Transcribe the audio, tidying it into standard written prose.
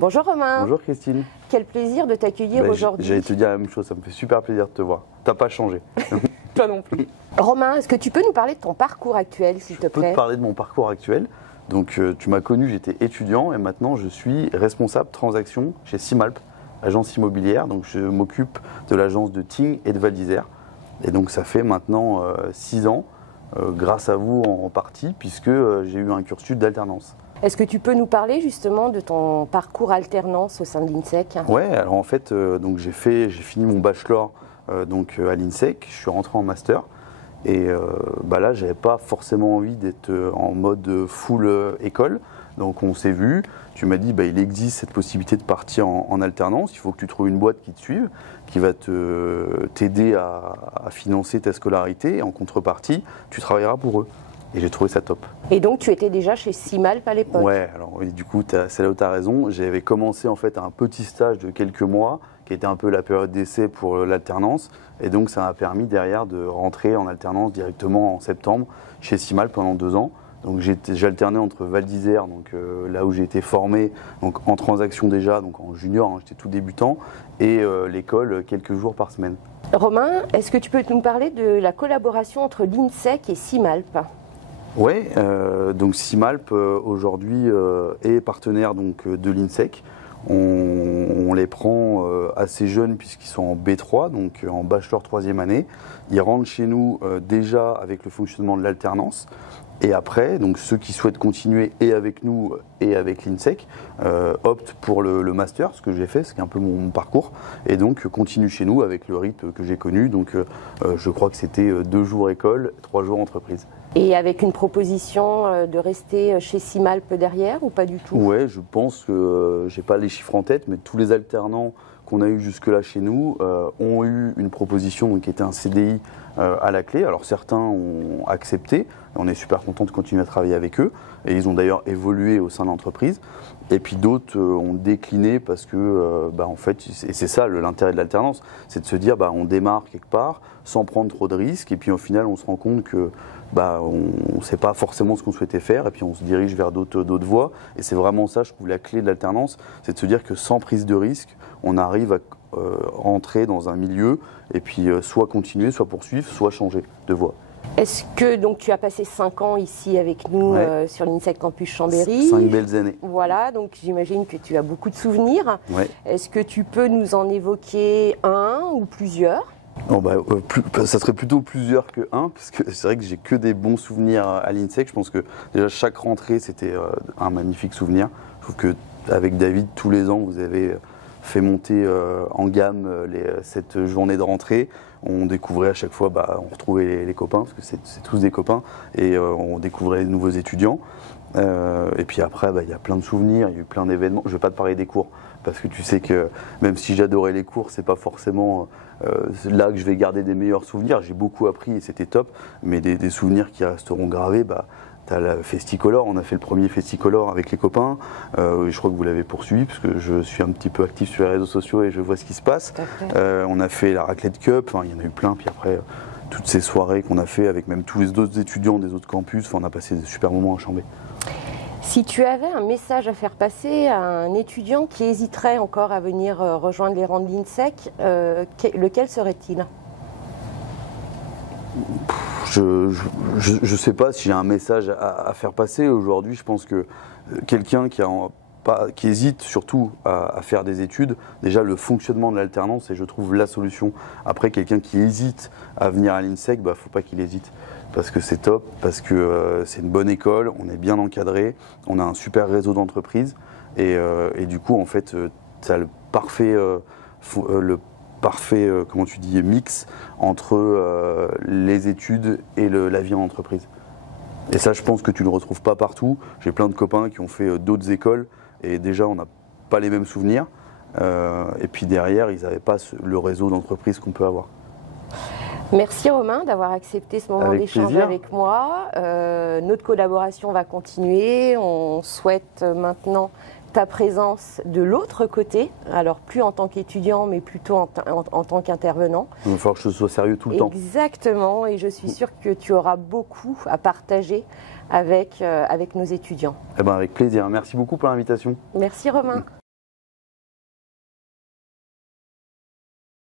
Bonjour Romain. Bonjour Christine. Quel plaisir de t'accueillir aujourd'hui. J'allais te dire la même chose, ça me fait super plaisir de te voir. T'as pas changé. Toi non plus. Romain, est-ce que tu peux nous parler de ton parcours actuel, s'il te plaît? Je peux te parler de mon parcours actuel. Donc tu m'as connu, j'étais étudiant et maintenant je suis responsable transaction chez Simalp, agence immobilière. Donc je m'occupe de l'agence de Tignes et de Val d'Isère. Et donc ça fait maintenant 6 ans, grâce à vous en partie, puisque j'ai eu un cursus d'alternance. Est-ce que tu peux nous parler justement de ton parcours alternance au sein de l'INSEC? Ouais, alors en fait, donc j'ai fini mon bachelor donc à l'INSEC, je suis rentré en master et là, j'avais pas forcément envie d'être en mode full école. Donc on s'est vu, tu m'as dit il existe cette possibilité de partir en alternance, il faut que tu trouves une boîte qui te suive, qui va t'aider à financer ta scolarité et en contrepartie, tu travailleras pour eux. Et j'ai trouvé ça top. Et donc tu étais déjà chez Simalp à l'époque? Ouais, alors oui, du coup, c'est là où tu as raison. J'avais commencé en fait un petit stage de quelques mois, qui était un peu la période d'essai pour l'alternance. Et donc ça m'a permis derrière de rentrer en alternance directement en septembre chez Simalp pendant 2 ans. Donc j'alternais entre Val d'Isère, donc là où j'ai été formé, donc en transaction déjà, donc en junior, hein, j'étais tout débutant, et l'école quelques jours par semaine. Romain, est-ce que tu peux nous parler de la collaboration entre l'INSEC et Simalp? Oui, donc Simalp aujourd'hui est partenaire donc, de l'INSEC. On les prend assez jeunes puisqu'ils sont en B3, donc en bachelor 3e année. Ils rentrent chez nous déjà avec le fonctionnement de l'alternance. Et après, donc ceux qui souhaitent continuer et avec nous et avec l'INSEC optent pour le master, ce que j'ai fait, c'est un peu mon parcours, et donc continuent chez nous avec le rythme que j'ai connu. Donc je crois que c'était 2 jours école, 3 jours entreprise. Et avec une proposition de rester chez Simalp derrière ou pas du tout? Ouais, je pense que j'ai pas les chiffres en tête, mais tous les alternants qu'on a eu jusque-là chez nous ont eu une proposition qui était un CDI à la clé. Alors certains ont accepté, on est super content de continuer à travailler avec eux, et ils ont d'ailleurs évolué au sein de l'entreprise. Et puis d'autres ont décliné parce que, en fait, et c'est ça l'intérêt de l'alternance, c'est de se dire, on démarre quelque part sans prendre trop de risques, et puis au final, on se rend compte que on ne sait pas forcément ce qu'on souhaitait faire, et puis on se dirige vers d'autres voies. Et c'est vraiment ça, je trouve, la clé de l'alternance, c'est de se dire que sans prise de risque, on arrive à rentrer dans un milieu, et puis soit continuer, soit poursuivre, soit changer de voie. Est-ce que donc tu as passé 5 ans ici avec nous sur l'INSEC Campus Chambéry? 5 belles années. Voilà, donc j'imagine que tu as beaucoup de souvenirs. Ouais. Est-ce que tu peux nous en évoquer un ou plusieurs? Ça serait plutôt plusieurs que un, parce que c'est vrai que j'ai que des bons souvenirs à l'INSEC. Je pense que déjà chaque rentrée c'était un magnifique souvenir. Je trouve qu'avec David, tous les ans, vous avez fait monter en gamme cette journée de rentrée. On découvrait à chaque fois, on retrouvait les copains, parce que c'est tous des copains, et on découvrait de nouveaux étudiants. Et puis après, il y a plein de souvenirs, il y a eu plein d'événements. Je ne vais pas te parler des cours, parce que tu sais que même si j'adorais les cours, c'est pas forcément là que je vais garder des meilleurs souvenirs. J'ai beaucoup appris et c'était top, mais des souvenirs qui resteront gravés, t'as la Festicolor, on a fait le premier Festicolor avec les copains, je crois que vous l'avez poursuivi parce que je suis un petit peu actif sur les réseaux sociaux et je vois ce qui se passe. On a fait la Raclette Cup, il y en a eu plein, puis après toutes ces soirées qu'on a fait avec même tous les autres étudiants des autres campus, on a passé de super moments à Chambé. Si tu avais un message à faire passer à un étudiant qui hésiterait encore à venir rejoindre les rangs de l'INSEC, lequel serait-il? Je sais pas si j'ai un message à faire passer. Aujourd'hui, je pense que quelqu'un qui hésite surtout à faire des études, déjà le fonctionnement de l'alternance, c'est je trouve la solution. Après, quelqu'un qui hésite à venir à l'INSEC, faut pas qu'il hésite. Parce que c'est top, parce que c'est une bonne école, on est bien encadré, on a un super réseau d'entreprises et du coup en fait tu as le parfait comment tu dis, mix entre les études et la vie en entreprise. Et ça je pense que tu ne le retrouves pas partout. J'ai plein de copains qui ont fait d'autres écoles et déjà on n'a pas les mêmes souvenirs et puis derrière ils n'avaient pas le réseau d'entreprises qu'on peut avoir. Merci Romain d'avoir accepté ce moment d'échange avec moi. Notre collaboration va continuer. On souhaite maintenant ta présence de l'autre côté, alors plus en tant qu'étudiant, mais plutôt en tant qu'intervenant. Il va falloir que je sois sérieux tout le temps. Exactement, et je suis sûre que tu auras beaucoup à partager avec nos étudiants. Avec plaisir. Merci beaucoup pour l'invitation. Merci Romain.